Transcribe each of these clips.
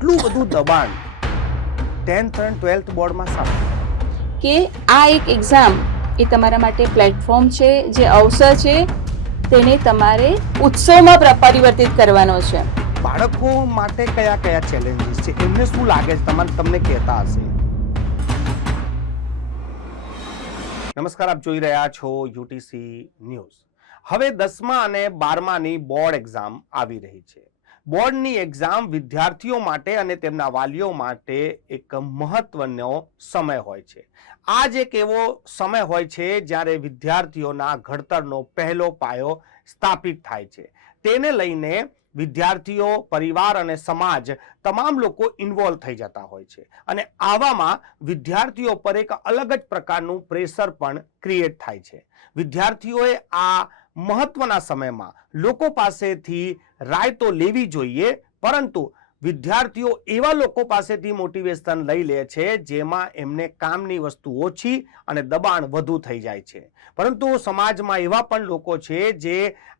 આટલું બધું દબાણ 10th અને 12th બોર્ડમાં શા માટે? કે આ એક એક્ઝામ એ તમારા માટે પ્લેટફોર્મ છે, જે અવસર છે, તેને તમારે ઉત્સવમાં પરિવર્તિત કરવાનો છે. બાળકો માટે કયા કયા ચેલેન્જીસ છે, એમને શું લાગે છે, તમને કહેતા હશે? નમસ્કાર, આપ જોઈ રહ્યા છો યુટીસી ન્યૂઝ. હવે 10મા અને 12માની બોર્ડ એક્ઝામ આવી રહી છે. બોર્ડની એક્ઝામ વિદ્યાર્થીઓ માટે અને તેમના વાલીઓ માટે એક મહત્વનો સમય હોય છે. આ જ એક એવો સમય હોય છે જ્યારે વિદ્યાર્થીઓના ઘડતરનો પહેલો પાયો સ્થાપિત થાય છે. તેને લઈને વિદ્યાર્થીઓ, પરિવાર અને સમાજ તમામ લોકો ઇન્વોલ્વ થઈ જતા હોય છે અને આવામાં વિદ્યાર્થીઓ પર એક અલગ જ પ્રકારનું પ્રેશર પણ ક્રિએટ થાય છે. વિદ્યાર્થીઓએ આ મહત્વના સમયમાં લોકો પાસેથી રાય તો લેવી જોઈએ, પરંતુ વિદ્યાર્થીઓ એવા લોકો પાસેથી મોટિવેશન લઈ લે છે જેમાં એમને કામની વસ્તુ ઓછી અને દબાણ વધુ થઈ જાય છે. પરંતુ સમાજમાં એવા પણ લોકો છે જે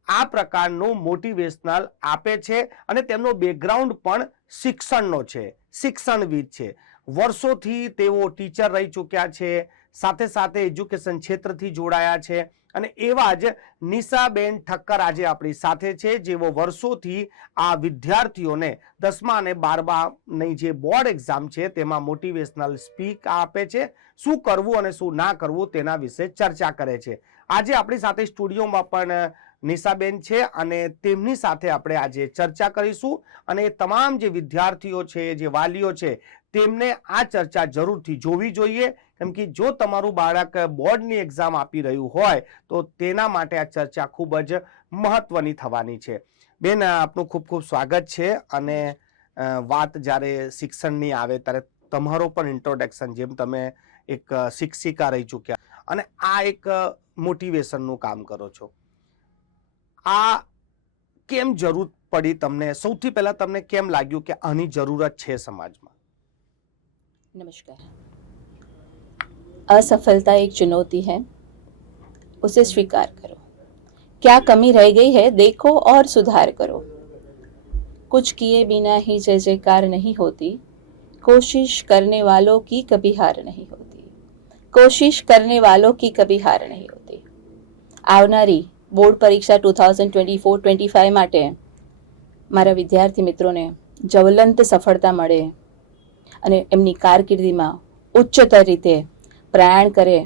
આ પ્રકારનું મોટિવેશનલ આપે છે અને તેમનો બેકગ્રાઉન્ડ પણ શિક્ષણનો છે, શિક્ષણવિદ છે. વર્ષોથી તેઓ ટીચર રહી ચૂક્યા છે, સાથે સાથે એજ્યુકેશન ક્ષેત્રથી જોડાયા છે અને એવા જ નિશાબેન ઠક્કર આજે આપણી સાથે છે, જેઓ વર્ષોથી આ વિદ્યાર્થીઓને 10મા અને 12માની જે બોર્ડ એક્ઝામ છે તેમાં મોટિવેશનલ સ્પીક આપે છે. શું કરવું અને શું ના કરવું તેના વિશે ચર્ચા કરે છે. આજે આપણી સાથે સ્ટુડિયોમાં પણ નિશાબેન છે અને તેમની સાથે આપણે આજે ચર્ચા કરીશું અને તમામ જે વિદ્યાર્થીઓ છે, જે વાલીઓ છે, તેમને આ ચર્ચા જરૂરથી જોવી જોઈએ, કેમ કે જો તમારું બાળક બોર્ડની એક્ઝામ આપી રહ્યું હોય તો તેના માટે આ ચર્ચા ખૂબ જ મહત્વની થવાની છે. બેન, આપનું ખૂબ ખૂબ સ્વાગત છે. અને વાત જ્યારે શિક્ષણની આવે ત્યારે તમારો પણ ઇન્ટ્રોડક્શન, જેમ તમે એક શિક્ષિકા રહી ચૂક્યા અને આ એક મોટિવેશનનું કામ કરો છો, આ કેમ જરૂર પડી તમને? સૌથી પહેલા તમને કેમ લાગ્યું કે આની જરૂરત છે સમાજમાં? नमस्कार. असफलता एक चुनौती है, उसे स्वीकार करो. क्या कमी रह गई है देखो और सुधार करो. कुछ किए बिना ही जय जयकार नहीं होती, कोशिश करने वालों की कभी हार नहीं होती. कोशिश करने वालों की कभी हार नहीं होती. આવનારી બોર્ડ પરીક્ષા 2024-25 માટે મારા વિદ્યાર્થી મિત્રોને જ્વલંત સફળતા મળે અને એમની કારકિર્દીમાં ઉચ્ચતર રીતે પ્રયાણ કરે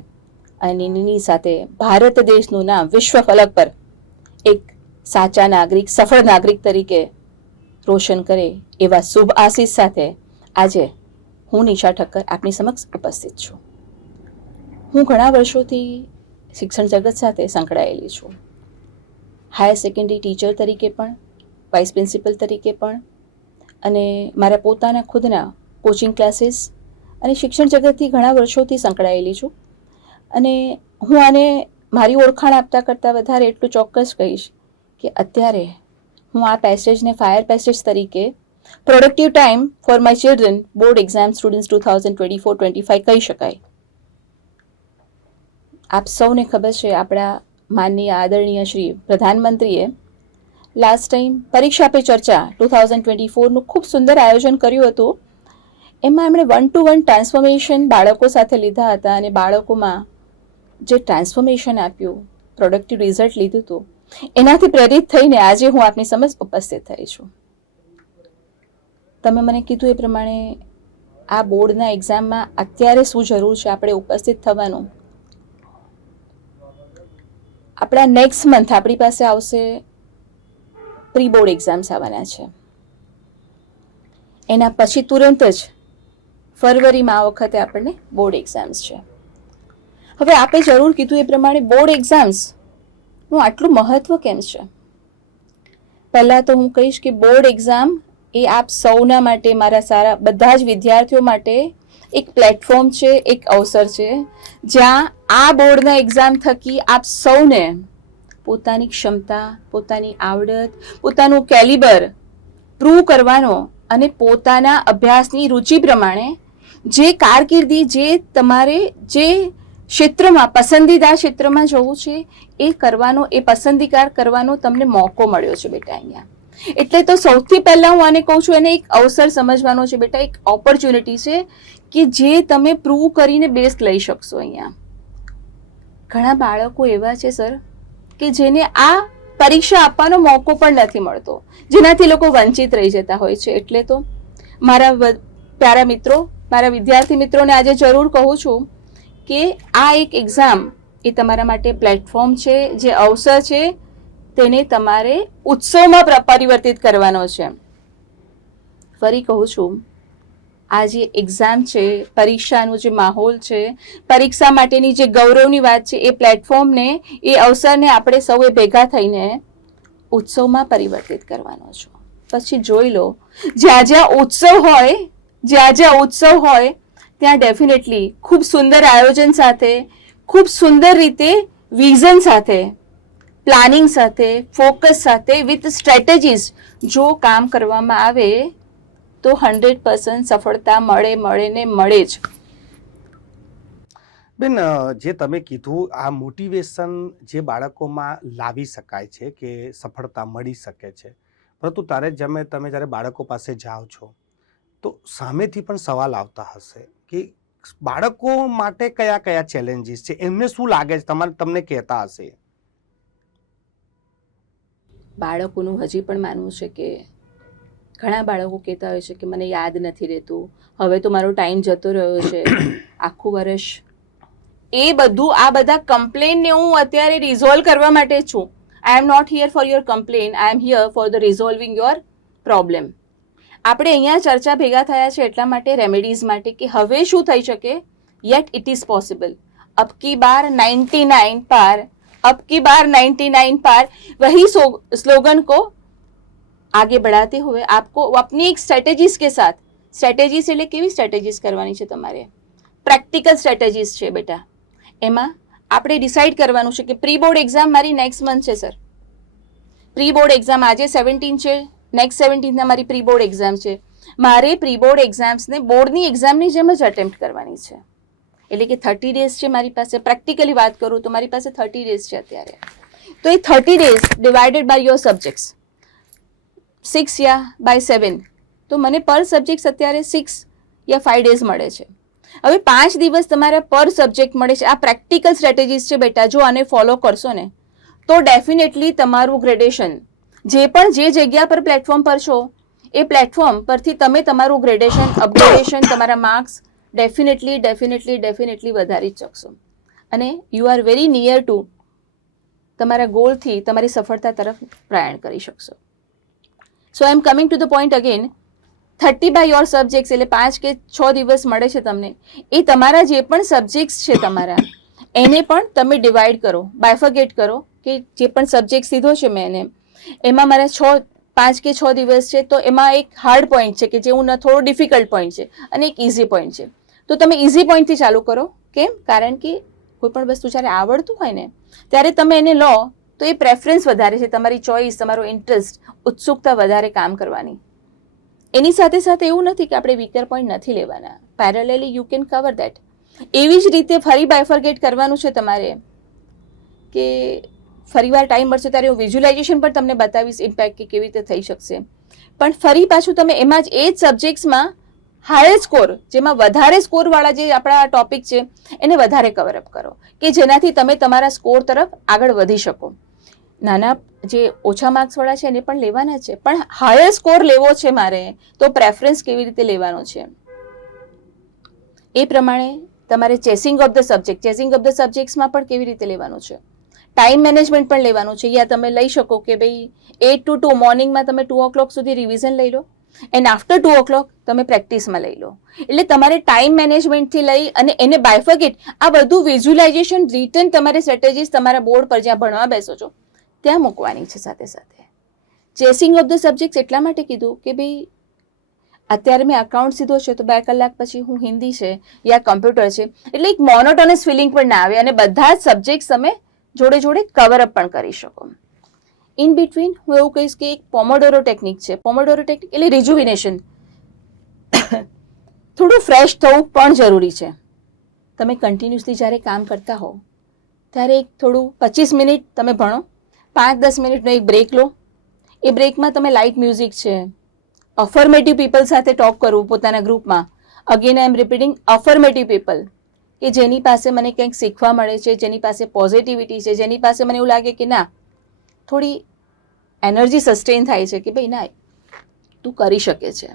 અને એની સાથે ભારત દેશનું નામ વિશ્વ ફલક પર એક સાચા નાગરિક, સફળ નાગરિક તરીકે રોશન કરે, એવા શુભ આશીષ સાથે આજે હું નિશા ઠક્કર આપની સમક્ષ ઉપસ્થિત છું. હું ઘણા વર્ષોથી શિક્ષણ જગત સાથે સંકળાયેલી છું. હાયર સેકન્ડરી ટીચર તરીકે પણ, વાઇસ પ્રિન્સિપલ તરીકે પણ, અને મારા પોતાના ખુદના કોચિંગ ક્લાસીસ અને શિક્ષણ જગતથી ઘણા વર્ષોથી સંકળાયેલી છું. અને હું આને મારી ઓળખાણ આપતા કરતાં વધારે એટલું ચોક્કસ કહીશ કે અત્યારે હું આ પેસેજને ફાયર પેસેજ તરીકે productive time for my children board exam students 2024-25 કહી શકાય. આપ સૌને ખબર છે, આપણા માનનીય આદરણીય શ્રી પ્રધાનમંત્રીએ લાસ્ટ ટાઈમ પરીક્ષા પે ચર્ચા 2024નું ખૂબ સુંદર આયોજન કર્યું હતું. એમાં એમણે 1-to-1 ટ્રાન્સફોર્મેશન બાળકો સાથે લીધા હતા અને બાળકોમાં જે ટ્રાન્સફોર્મેશન આપ્યું, પ્રોડક્ટિવ રિઝલ્ટ લીધું હતું, એનાથી પ્રેરિત થઈને આજે હું આપની સમક્ષ ઉપસ્થિત થઈ છું. તમે મને કીધું એ પ્રમાણે આ બોર્ડના એક્ઝામમાં અત્યારે શું જરૂર છે આપણે ઉપસ્થિત થવાનું? આપણા નેક્સ્ટ મંથ આપણી પાસે આવશે પ્રી બોર્ડ એક્ઝામ્સ આવવાના છે. એના પછી તુરંત જ ફરવરીમાં આ વખતે આપણને બોર્ડ એક્ઝામ્સ છે. હવે આપે જરૂર કીધું એ પ્રમાણે બોર્ડ એક્ઝામ્સનું આટલું મહત્વ કેમ છે? પહેલાં તો હું કહીશ કે બોર્ડ એક્ઝામ એ આપ સૌના માટે, મારા સારા બધા જ વિદ્યાર્થીઓ માટે એક પ્લેટફોર્મ છે, એક અવસર છે, જ્યાં આ બોર્ડના એક્ઝામ થકી આપ સૌને પોતાની ક્ષમતા, પોતાની આવડત, પોતાનું કેલિબર પ્રૂવ કરવાનો અને પોતાના અભ્યાસની રુચિ પ્રમાણે જે કારકિર્દી, જે તમારે જે ક્ષેત્રમાં પસંદીદા ક્ષેત્રમાં જવું છે એ કરવાનો, એ પસંદીકાર કરવાનો તમને મોકો મળ્યો છે બેટા અહીંયા. એટલે તો સૌથી પહેલા હું આને કહું છું, એને એક અવસર સમજવાનો છે બેટા, એક ઓપોર્ચ્યુનિટી છે કે જે તમે પ્રૂવ કરીને બેસ્ટ લઈ શકશો. અહીંયા ઘણા બાળકો એવા છે સર કે જેને આ પરીક્ષા આપવાનો મોકો પણ નથી મળતો, જેનાથી લોકો વંચિત રહી જતા હોય છે. એટલે તો મારા પ્યારા મિત્રો, મારા વિદ્યાર્થી મિત્રોને આજે જરૂર કહું છું કે આ એક એક્ઝામ એ તમારા માટે પ્લેટફોર્મ છે, જે અવસર છે તેને તમારે ઉત્સવમાં પરિવર્તિત કરવાનો છે. ફરી કહું છું, આ જે એક્ઝામ છે, પરીક્ષાનો જે માહોલ છે, પરીક્ષા માટેની જે ગૌરવની વાત છે, એ પ્લેટફોર્મને, એ અવસરને આપણે સૌએ ભેગા થઈને ઉત્સવમાં પરિવર્તિત કરવાનો છે. પછી જોઈ લો, જ્યાં જ્યાં ઉત્સવ હોય ત્યાં ડેફિનેટલી ખૂબ સુંદર આયોજન સાથે, ખૂબ સુંદર રીતે વિઝન સાથે, પ્લાનિંગ સાથે, ફોકસ સાથે, વિથ સ્ટ્રેટેજીસ જો કામ કરવામાં આવે તો 100% સફળતા મળે જ. બેન, જે તમે કીધું આ મોટિવેશન જે બાળકોમાં લાવી શકાય છે કે સફળતા મળી શકે છે, પરંતુ તમે જ્યારે બાળકો પાસે જાઓ છો તો સામેથી પણ સવાલ આવતા હશે કે બાળકો માટે કયા કયા ચેલેન્જીસ છે, એમને શું લાગે છે, તમને કહેતા હશે? બાળકોનું હજી પણ માનવું છે કે ઘણા બાળકો કહેતા હોય છે કે મને યાદ નથી રહેતું, હવે તો મારો ટાઈમ જતો રહ્યો છે, આખું વર્ષ. એ બધું, આ બધા કમ્પ્લેનને હું અત્યારે રિઝોલ્વ કરવા માટે છું. I am not here for your complain, I am here for the resolving your problem. આપણે અહીંયા ચર્ચા ભેગા થયા છે એટલા માટે, રેમેડીઝ માટે, કે હવે શું થઈ શકે. Yet it is possible. અબ કી બાર 99 પાર, अब की बार 99 पार, वही स्लोगन को आगे बढ़ाते हुए आपको अपनी एक स्ट्रेटेजीज के साथ, स्ट्रेटेजीज એટલે કેવી સ્ટ્રેટેજીસ કરવાની છે તમારે? પ્રેક્ટિકલ સ્ટ્રેટેજીસ છે બેટા. એમાં આપણે ડિસાઈડ કરવાનું છે કે પ્રી બોર્ડ એક્ઝામ મારી નેક્સ્ટ મંથ છે સર. પ્રી બોર્ડ એક્ઝામ આજે 17 છે, નેક્સ્ટ 17 ના મારી પ્રી બોર્ડ એક્ઝામ છે. મારે પ્રી બોર્ડ એક્ઝામ્સને બોર્ડની એક્ઝામની જેમ જ અટેમ્પ્ટ કરવાની છે. એટલે કે 30 ડેઝ છે મારી પાસે. પ્રેક્ટિકલી વાત કરું તો મારી પાસે 30 ડેઝ છે અત્યારે. તો એ 30 days divided by your subjects 6 યા બાય 7, તો મને પર સબ્જેક્ટ્સ અત્યારે 6 યા 5 ડેઝ મળે છે. હવે 5 દિવસ તમારા પર સબ્જેક્ટ મળે છે. આ પ્રેક્ટિકલ સ્ટ્રેટેજીસ છે બેટા. જો આને ફોલો કરશો ને તો ડેફિનેટલી તમારું ગ્રેડેશન, જે પણ જે જગ્યા પર પ્લેટફોર્મ પર છો એ પ્લેટફોર્મ પરથી તમે તમારું ગ્રેડેશન, અપગ્રેડેશન, તમારા માર્ક્સ ડેફિનેટલી વધારી જ શકશો. અને you are very near to તમારા ગોલથી તમારી સફળતા તરફ પ્રયાણ કરી શકશો. So I am coming to the point again. 30 by your subjects એટલે 5 કે 6 દિવસ મળે છે તમને. એ તમારા જે પણ સબ્જેક્ટ્સ છે તમારા, એને પણ તમે ડિવાઈડ કરો, બાયફર્ગેટ કરો, કે જે પણ સબ્જેક્ટ સીધો છે મેં એને, એમાં મારા 5 કે 6 દિવસ છે, તો એમાં એક હાર્ડ પોઈન્ટ છે કે જે હું થોડો ડિફિકલ્ટ પોઈન્ટ છે, અને એક ઇઝી પોઈન્ટ છે. તો તમે ઇઝી પોઈન્ટથી ચાલુ કરો. કેમ? કારણ કે કોઈ પણ વસ્તુ જ્યારે આવડતું હોય ને ત્યારે તમે એને લો તો એ પ્રેફરન્સ વધારે છે, તમારી ચોઈસ, તમારો ઇન્ટરેસ્ટ, ઉત્સુકતા વધારે કામ કરવાની. એની સાથે સાથે એવું નથી કે આપણે વીકર પોઈન્ટ નથી લેવાના. Parallelly you can cover that. એવી જ રીતે ફરી બાયફર્ગેટ કરવાનું છે તમારે, કે ફરીવાર ટાઈમ મળશે ત્યારે હું વિઝ્યુલાઇઝેશન પણ તમને બતાવીશ ઇમ્પેક્ટ કે કેવી રીતે થઈ શકશે. પણ ફરી પાછું તમે એમાં જ એ જ સબ્જેક્ટ્સમાં હાયર સ્કોર, જેમાં વધારે સ્કોરવાળા જે આપણા ટોપિક છે એને વધારે કવરઅપ કરો, કે જેનાથી તમે તમારા સ્કોર તરફ આગળ વધી શકો. નાના જે ઓછા માર્ક્સવાળા છે એને પણ લેવાના છે, પણ હાયર સ્કોર લેવો છે મારે, તો પ્રેફરન્સ કેવી રીતે લેવાનો છે એ પ્રમાણે તમારે ચેસિંગ ઓફ ધ સબ્જેક્ટ્સમાં પણ કેવી રીતે લેવાનું છે, ટાઈમ મેનેજમેન્ટ પણ લેવાનું છે. યા તમે લઈ શકો કે ભાઈ 8 to 2 મોર્નિંગમાં તમે 2 o'clock સુધી રિવિઝન લઈ લો, એન્ડ આફ્ટર 2 o'clock તમે પ્રેક્ટિસમાં લઈ લો. એટલે તમારે ટાઈમ મેનેજમેન્ટથી લઈ અને એને બાયફર્ગેટ, આ બધું વિઝ્યુલાઇઝેશન, રિટર્ન તમારી સ્ટ્રેટેજીસ તમારા બોર્ડ પર જ્યાં ભણવા બેસો છો ત્યાં મૂકવાની છે. સાથે સાથે ચેસિંગ ઓફ ધ સબ્જેક્ટ્સ એટલા માટે કીધું કે ભાઈ અત્યારે મેં અકાઉન્ટ સીધો છે તો 2 કલાક પછી હું હિન્દી છે યા કમ્પ્યુટર છે, એટલે એક મોનોટોનસ ફિલિંગ પણ ના આવે, અને બધા જ સબ્જેક્ટ્સ તમે જોડે જોડે કવરઅપ પણ કરી શકો. ઇન બિટવીન હું એવું કહીશ કે એક પોમોડોરો ટેકનિક છે. પોમોડોરો ટેકનિક એટલે રિજુવિનેશન. થોડું ફ્રેશ થવું પણ જરૂરી છે. તમે કન્ટિન્યુઅસલી જ્યારે કામ કરતા હો ત્યારે એક થોડું 25 મિનિટ તમે ભણો, 5-10 મિનિટનો એક બ્રેક લો, એ બ્રેકમાં તમે લાઇટ મ્યુઝિક છે, અફર્મેટિવ પીપલ સાથે ટોક કરવું પોતાના ગ્રુપમાં. Again I am repeating, affirmative people, કે જેની પાસે મને કંઈક શીખવા મળે છે, જેની પાસે પોઝિટિવિટી છે, જેની પાસે મને એવું લાગે કે ના થોડી એનર્જી સસ્ટેન થાય છે કે ભાઈ ના તું કરી શકે છે,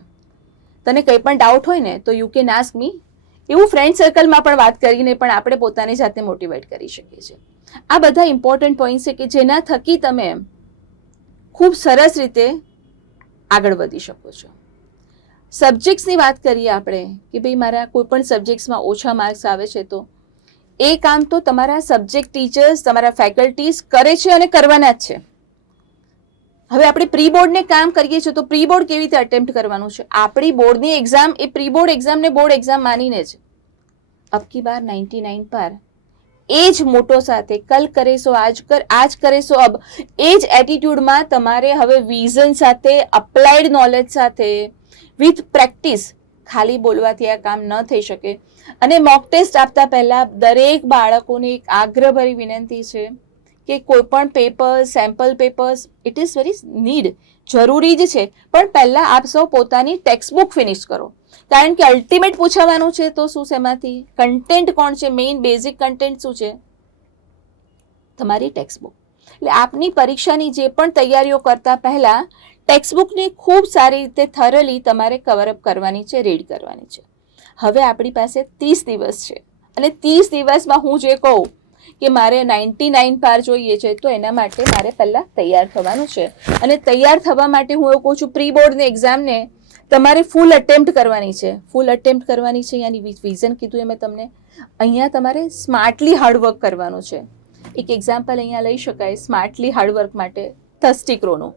તને કંઈ પણ ડાઉટ હોય ને તો યુ કેન આસ્ક મી. એવું ફ્રેન્ડ સર્કલમાં પણ વાત કરીને પણ આપણે પોતાની જાતને મોટિવેટ કરી શકીએ છીએ. આ બધા ઇમ્પોર્ટન્ટ પોઈન્ટ છે કે જેના થકી તમે ખૂબ સરસ રીતે આગળ વધી શકો છો. સબ્જેક્ટ્સની વાત કરીએ આપણે કે ભાઈ મારા કોઈ પણ સબ્જેક્ટ્સમાં ઓછા માર્ક્સ આવે છે તો એ કામ તો તમારા સબ્જેક્ટ ટીચર્સ, તમારા ફેકલ્ટીઝ કરે છે અને કરવાના જ છે. હવે આપણે પ્રી બોર્ડને કામ કરીએ છીએ તો પ્રી બોર્ડ કેવી રીતે અટેમ્પ્ટ કરવાનું છે? આપણી બોર્ડની એક્ઝામ એ પ્રી બોર્ડ એક્ઝામને બોર્ડ એક્ઝામ માનીને જ અબકી બાર 99 પાર, એ જ મોટો સાથે કલ કરે સો આજ કરે સો અબ, એ જ એટીટ્યુડમાં તમારે હવે વિઝન સાથે, અપ્લાઇડ નોલેજ સાથે, વિથ પ્રેક્ટિસ, ખાલી બોલવાથી આ કામ ન થઈ શકે. અને મોક ટેસ્ટ આપતા પહેલા દરેક બાળકોને એક આગ્રહભરી વિનંતી છે કે કોઈ પણ paper, sample papers, it is very need, જરૂરી જ છે, પણ પહેલા આપ સૌ પોતાની ટેક્સ્ટ બુક ફિનિશ કરો. કારણ કે અલ્ટિમેટ પૂછવાનું છે તો શું શેમાંથી? કન્ટેન્ટ કોણ છે? મેઇન બેઝિક કન્ટેન્ટ શું છે? તમારી ટેક્સ્ટ બુક. એટલે આપની પરીક્ષાની જે પણ તૈયારીઓ કરતા પહેલા ટેક્સ્ટ બુકને ખૂબ સારી રીતે થરલી તમારે કવરઅપ કરવાની છે, રીડ કરવાની છે. હવે આપણી પાસે 30 દિવસ છે અને 30 દિવસમાં હું જે કહું કે મારે 99 પાર જોઈએ છે તો એના માટે મારે પહેલા તૈયાર થવાનું છે. અને તૈયાર થવા માટે હું એવું કહું છું પ્રી બોર્ડની એક્ઝામને તમારે ફૂલ અટેમ્પ્ટ કરવાની છે. ફૂલ અટેમ્પ્ટ કરવાની છે, યાની વિઝન કીધું એ મેં તમને. અહીંયા તમારે સ્માર્ટલી હાર્ડવર્ક કરવાનું છે. એક એક્ઝામ્પલ અહીંયા લઈ શકાય સ્માર્ટલી હાર્ડવર્ક માટે, થસ્ટિક્રોનું,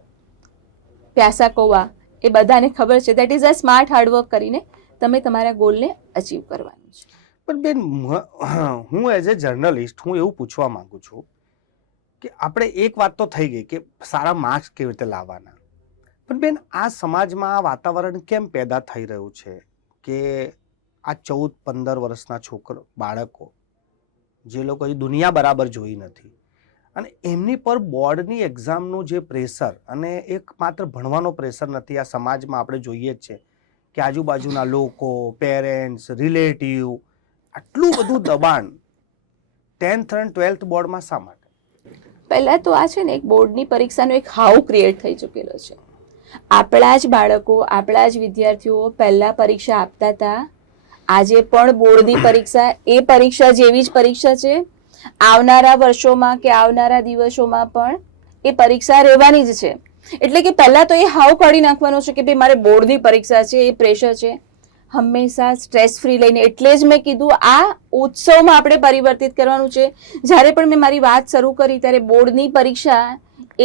પ્યાસા કૌવા, એ બધાને ખબર છે. That is a smart hard work કરીને તમે તમારા ગોલને અચીવ કરવાનું છે. પણ બેન, હું એઝ એ જર્નલિસ્ટ હું એવું પૂછવા માંગુ છું કે આપણે એક વાત તો થઈ ગઈ કે સારા માર્ક્સ કેવી રીતે લાવવાના, પણ બેન આ સમાજમાં આ વાતાવરણ કેમ પેદા થઈ રહ્યું છે કે આ 14-15 વર્ષના બાળકો જે લોકો હજી દુનિયા બરાબર જોઈ નથી અને એમની પર બોર્ડની એક્ઝામનું જે પ્રેશર, અને એક માત્ર ભણવાનો પ્રેશર નથી, આ સમાજમાં આપણે જોઈએ જ છે કે આજુબાજુના લોકો, પેરેન્ટ્સ, રિલેટિવ, આટલું બધું દબાણ 10th અને 12th બોર્ડમાં શા માટે? પહેલા તો આ છે ને એક બોર્ડની પરીક્ષાનો એક હાવ ક્રિએટ થઈ ચૂકેલો છે. આપણા જ બાળકો, આપણા જ વિદ્યાર્થીઓ પહેલા પરીક્ષા આપતા હતા. આજે પણ બોર્ડની પરીક્ષા એ પરીક્ષા જેવી જ પરીક્ષા છે. આવનારા વર્ષોમાં કે આવનારા દિવસોમાં પણ એ પરીક્ષા રહેવાની જ છે. એટલે કે પહેલા તો એ હાવ કાઢી નાખવાનો છે કે ભાઈ મારે બોર્ડની પરીક્ષા છે, એ પ્રેશર છે. હંમેશા સ્ટ્રેસ ફ્રી લઈને, એટલે જ મેં કીધું આ ઉત્સવમાં આપણે પરિવર્તિત કરવાનું છે. જ્યારે પણ મેં મારી વાત શરૂ કરી ત્યારે બોર્ડની પરીક્ષા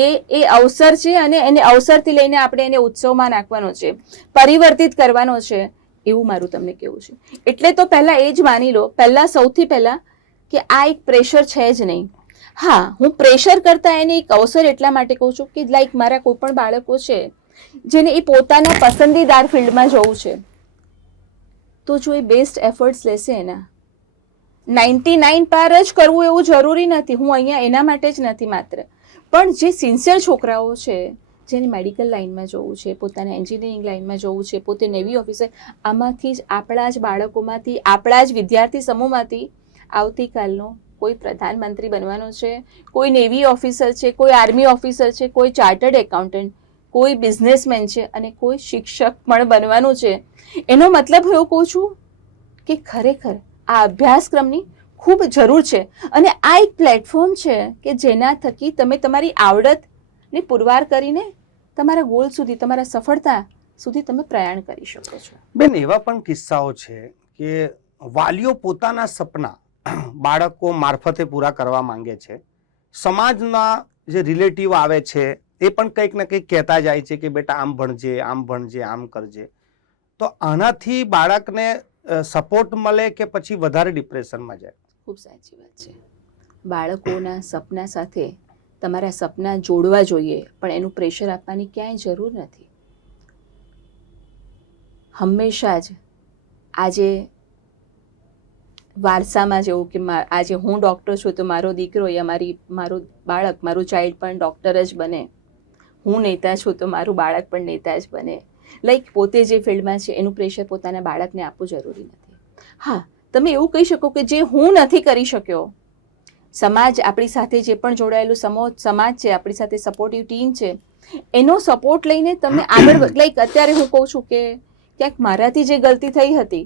એ અવસર છે અને એને અવસરથી લઈને આપણે એને ઉત્સવમાં નાખવાનો છે, પરિવર્તિત કરવાનો છે, એવું મારું તમને કહેવું છે. એટલે તો પહેલા એ જ માની લો, પહેલા સૌથી પહેલા કે આ એક પ્રેશર છે જ નહીં. હા, હું પ્રેશર કરતા એને એક અવસર એટલા માટે કહું છું કે લાઈક મારા કોઈ પણ બાળકો છે જેને એ પોતાના પસંદીદાર ફિલ્ડમાં જવું છે, તો જો એ બેસ્ટ એફર્ટ્સ લેશે એના, 99 પાર જ કરવું એવું જરૂરી નથી. હું અહીંયા એના માટે જ નથી માત્ર, પણ જે સિન્સિયર છોકરાઓ છે, જેને મેડિકલ લાઇનમાં જવું છે, પોતાને એન્જિનિયરિંગ લાઇનમાં જવું છે, પોતે નેવી ઓફિસર, આમાંથી જ આપણા જ બાળકોમાંથી, આપણા જ વિદ્યાર્થી સમૂહમાંથી આવતીકાલનો કોઈ પ્રધાનમંત્રી બનવાનો છે, કોઈ નેવી ઓફિસર છે, કોઈ આર્મી ઓફિસર છે, કોઈ ચાર્ટર્ડ એકાઉન્ટન્ટ, કોઈ બિઝનેસમેન છે અને કોઈ શિક્ષક પણ બનવાનું છે. એનો મતલબ હું એવું કહું છું કે ખરેખર આ અભ્યાસક્રમની ખૂબ જરૂર છે અને આ એક પ્લેટફોર્મ છે કે જેના થકી તમે તમારી આવડતને પુરવાર કરીને તમારા ગોલ સુધી, તમારા સફળતા સુધી તમે પ્રયાણ કરી શકો છો. બેન, એવા પણ કિસ્સાઓ છે કે વાલીઓ પોતાના સપના બાળકો મારફતે પૂરા કરવા માંગે છે. સમાજના જે રિલેટિવ આવે છે એ પણ કંઈક ને કંઈક કહેતા જાય છે કે બેટા આમ ભણજે, આમ ભણજે, આમ કરજે. તો આનાથી બાળકને સપોર્ટ મળે કે પછી વધારે ડિપ્રેશનમાં જાય? ખૂબ સાચી વાત છે. બાળકોના સપના સાથે તમારા સપના જોડવા જોઈએ, પણ એનું પ્રેશર આપવાની ક્યાંય જરૂર નથી. હંમેશા જ આજે વારસામાં જેવું કે આજે હું ડૉક્ટર છું તો મારો દીકરો યા મારું બાળક, મારું ચાઇલ્ડ પણ ડૉક્ટર જ બને. હું નેતા છું તો મારું બાળક પણ નેતા જ બને. લાઈક પોતે જે ફિલ્ડમાં છે એનું પ્રેશર પોતાના બાળકને આપવું જરૂરી નથી. હા, તમે એવું કહી શકો કે જે હું નથી કરી શક્યો, સમાજ આપણી સાથે જે પણ જોડાયેલું સમાજ છે, આપણી સાથે સપોર્ટિવ ટીમ છે, એનો સપોર્ટ લઈને તમે આગળ લાઈક અત્યારે હું કહું છું કે ક્યાંક મારાથી જે ગલતી થઈ હતી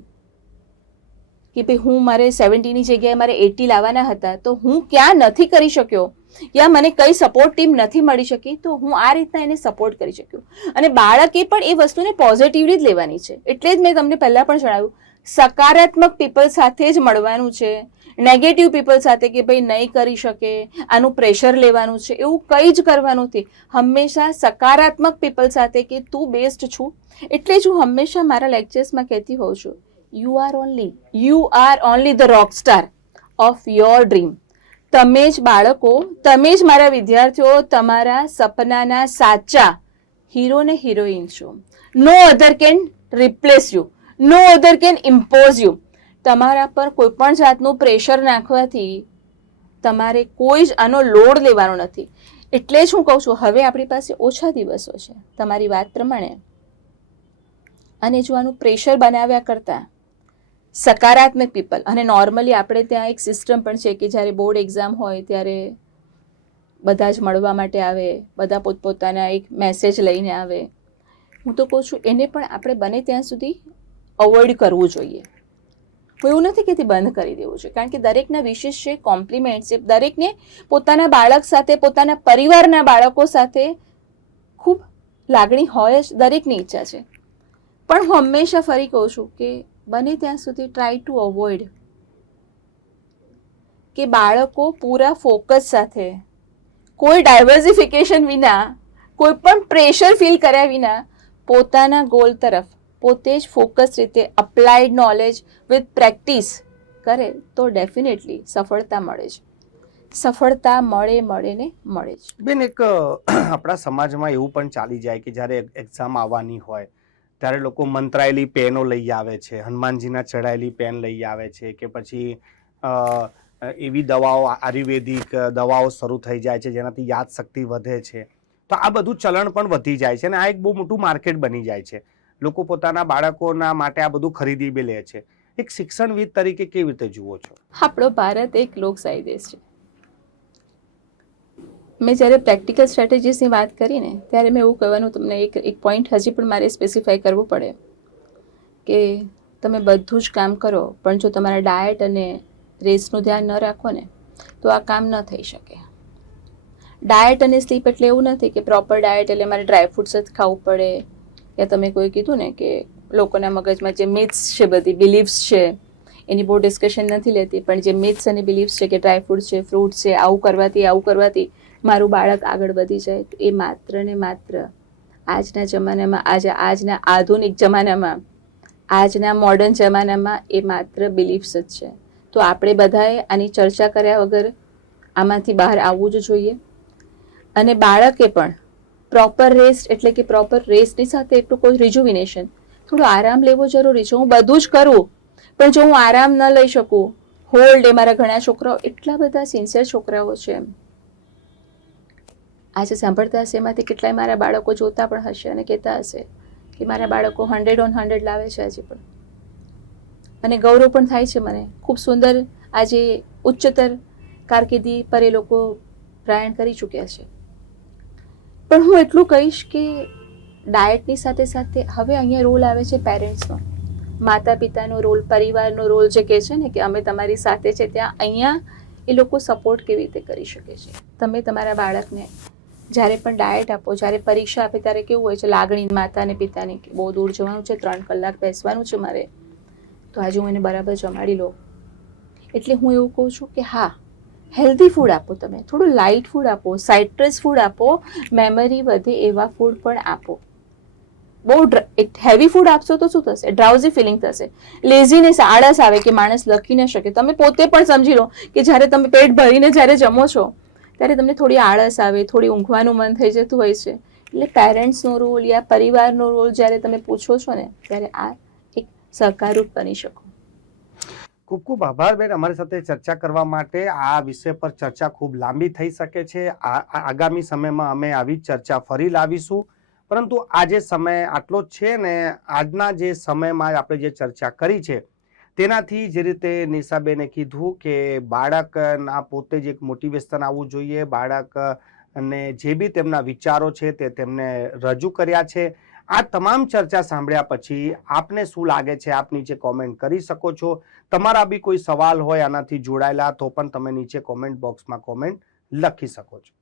કે ભાઈ હું મારે 70ની જગ્યાએ મારે 80 લાવવાના હતા, તો હું ક્યાં નથી કરી શક્યો યા મને કઈ સપોર્ટ ટીમ નથી મળી શકી, તો હું આ રીતના એને સપોર્ટ કરી શક્યો. અને બાળકે પણ એ વસ્તુને પોઝિટિવલી જ લેવાની છે. એટલે જ મેં તમને પહેલા પણ જણાવ્યું, સકારાત્મક પીપલ સાથે જ મળવાનું છે. નેગેટિવ પીપલ સાથે કે ભાઈ નહીં કરી શકે, આનું પ્રેશર લેવાનું છે, એવું કંઈ જ કરવાનું નથી. હંમેશા સકારાત્મક પીપલ સાથે કે તું બેસ્ટ છું. એટલે જ હું હંમેશા મારા લેક્ચર્સમાં કહેતી હોઉં છું, you are only the rock star of your dream. તમે જ બાળકો, તમે જ મારા વિદ્યાર્થીઓ તમારા સપનાના સાચા હીરો ને હિરોઈન છો. No other can replace you, no other can impose you. તમારા પર કોઈ પણ જાતનું પ્રેશર નાખવાથી તમારે કોઈ જ આનો લોડ લેવાનો નથી. એટલે જ હું કહું છું, હવે આપણી પાસે ઓછા દિવસો છે તમારી વાત પ્રમાણે, અને જો આનું પ્રેશર બનાવ્યા કરતાં સકારાત્મક પીપલ, અને નોર્મલી આપણે ત્યાં એક સિસ્ટમ પણ છે કે જ્યારે બોર્ડ એક્ઝામ હોય ત્યારે બધા જ મળવા માટે આવે, બધા પોતપોતાના એક મેસેજ લઈને આવે. હું તો કહું છું એને પણ આપણે બને ત્યાં સુધી અવોઇડ કરવું જોઈએ. હું એવું નથી કહેતી બંધ કરી દેવું જોઈએ, કારણ કે દરેકના વિશેષ છે, કોમ્પ્લિમેન્ટ છે. દરેકને પોતાના બાળક સાથે, પોતાના પરિવારના બાળકો સાથે ખૂબ લાગણી હોય જ, દરેકની ઈચ્છા છે. પણ હું હંમેશા ફરી કહું છું કે બને ત્યાં સુધી ટ્રાય ટુ અવોઇડ કે બાળકો પૂરા ફોકસ સાથે, કોઈ ડાયવર્સિફિકેશન વિના, કોઈ પણ પ્રેશર ફીલ કર્યા વિના પોતાના ગોલ તરફ પોતે જ ફોકસ રીતે અપ્લાઇડ નોલેજ વિથ પ્રેક્ટિસ કરે તો ડેફિનેટલી સફળતા મળે છે. સફળતા મળે ને મળે જ. બેન, એક આપણા સમાજમાં એવું પણ ચાલી જાય કે જ્યારે એક્ઝામ આવવાની હોય ત્યારે લોકો મંત્રાયેલી પેનો લઈ આવે છે, હનુમાનજીના ચડાયેલી પેન લઈ આવે છે, કે પછી એવી દવાઓ, આયુર્વેદિક દવાઓ શરૂ થઈ જાય છે જેનાથી યાદશક્તિ વધે છે. તો આ બધું ચલણ પણ વધી જાય છે અને આ એક બહુ મોટું માર્કેટ બની જાય છે. લોકો પોતાના બાળકોના માટે આ બધું ખરીદી બી લે છે. એક શિક્ષણવિદ તરીકે કેવી રીતે જુઓ છો? આપણો ભારત એક લોકશાહી દેશ છે. મેં જ્યારે પ્રેક્ટિકલ સ્ટ્રેટેજીસની વાત કરીને ત્યારે મેં એવું કહેવાનું તમને એક પોઈન્ટ હજી પણ મારે સ્પેસિફાઈ કરવું પડે કે તમે બધું જ કામ કરો પણ જો તમારા ડાયટ અને રેસનું ધ્યાન ન રાખો ને તો આ કામ ન થઈ શકે. ડાયટ અને સ્લીપ એટલે એવું નથી કે પ્રોપર ડાયટ એટલે મારે ડ્રાયફ્રૂટ્સ જ ખાવું પડે, યા તમે કોઈ કીધું ને કે લોકોના મગજમાં જે મિથ્સ છે, બધી બિલીફ્સ છે, એની બહુ ડિસ્કશન નથી લેતી, પણ જે મિથ્સ અને બિલીફ્સ છે કે ડ્રાયફ્રૂટ્સ છે, ફ્રૂટ્સ છે, આવું કરવાથી મારું બાળક આગળ વધી જાય, તો એ માત્ર ને માત્ર આજના જમાનામાં, આજના આધુનિક જમાનામાં, આજના મોડર્ન જમાનામાં એ માત્ર બિલીફ્સ જ છે. તો આપણે બધાએ આની ચર્ચા કર્યા વગર આમાંથી બહાર આવવું જ જોઈએ. અને બાળકે પણ પ્રોપર રેસ્ટ, એટલે કે પ્રોપર રેસ્ટની સાથે એટલું કોઈ રિજુવિનેશન, થોડો આરામ લેવો જરૂરી છે. હું બધું જ કરું પણ જો હું આરામ ન લઈ શકું, હોલ ડે, મારા ઘણા છોકરાઓ, એટલા બધા સિન્સિયર છોકરાઓ છે, આજે સાંભળતા હશે એમાંથી કેટલાય મારા બાળકો જોતા પણ હશે અને કહેતા હશે કે મારા બાળકો 100 લાવે છે આજે પણ. અને ગૌરવ પણ થાય છે મને. ખૂબ સુંદર આજે ઉચ્ચતર કારકિર્દી પર એ લોકો પ્રયાણ કરી ચૂક્યા છે. પણ હું એટલું કહીશ કે ડાયટની સાથે સાથે હવે અહીંયા રોલ આવે છે પેરેન્ટ્સનો, માતા પિતાનો રોલ, પરિવારનો રોલ, જે કહે છે ને કે અમે તમારી સાથે છે. ત્યાં અહીંયા એ લોકો સપોર્ટ કેવી રીતે કરી શકે છે. તમે તમારા બાળકને જ્યારે પણ ડાયટ આપો, જ્યારે પરીક્ષા આપે ત્યારે કેવું હોય છે લાગણી માતા અને પિતાની કે બહુ દૂર જવાનું છે, 3 કલાક બેસવાનું છે મારે, તો આજે હું એને બરાબર જમાડી લઉં. એટલે હું એવું કહું છું કે હા, હેલ્ધી ફૂડ આપો, તમે થોડું લાઇટ ફૂડ આપો, સાઇટ્રસ ફૂડ આપો, મેમરી વધે એવા ફૂડ પણ આપો. બહુ હેવી ફૂડ આપશો તો શું થશે? ડ્રાઉઝી ફિલિંગ થશે, લેઝીનેસ, આળસ આવે કે માણસ લખી ન શકે. તમે પોતે પણ સમજી લો કે જ્યારે તમે પેટ ભરીને જ્યારે જમો છો ત્યારે તમને થોડી આળસ આવે, થોડી ઊંઘવાનું મન થઈ જતું હોય છે. એટલે પેરેન્ટ્સનો રોલ યા પરિવારનો રોલ જ્યારે તમે પૂછો છો ને ત્યારે આ એક સહકારરૂપ બની શકો. ખૂબ ખૂબ આભાર બેન અમારી સાથે ચર્ચા કરવા માટે. આ વિષય પર ચર્ચા ખૂબ લાંબી થઈ શકે છે. આગામી સમયમાં અમે આવી ચર્ચા ફરી લાવીશું, પરંતુ આજે સમય આટલો જ છે ને આજના જે સમયમાં આપણે જે ચર્ચા કરી છે તેનાથી જે રીતે નિશાબેને કીધું કે બાળકના પોતે જ એક મોટિવેશન આવવું જોઈએ, બાળક અને જે બી તેમના વિચારો છે તે તેમને રજૂ કર્યા છે. આ તમામ ચર્ચા સાંભળ્યા પછી આપને શું લાગે છે આપ નીચે કોમેન્ટ કરી શકો છો. તમારા બી કોઈ સવાલ હોય આનાથી જોડાયેલા તો પણ તમે નીચે કોમેન્ટ બોક્સમાં કોમેન્ટ લખી શકો છો.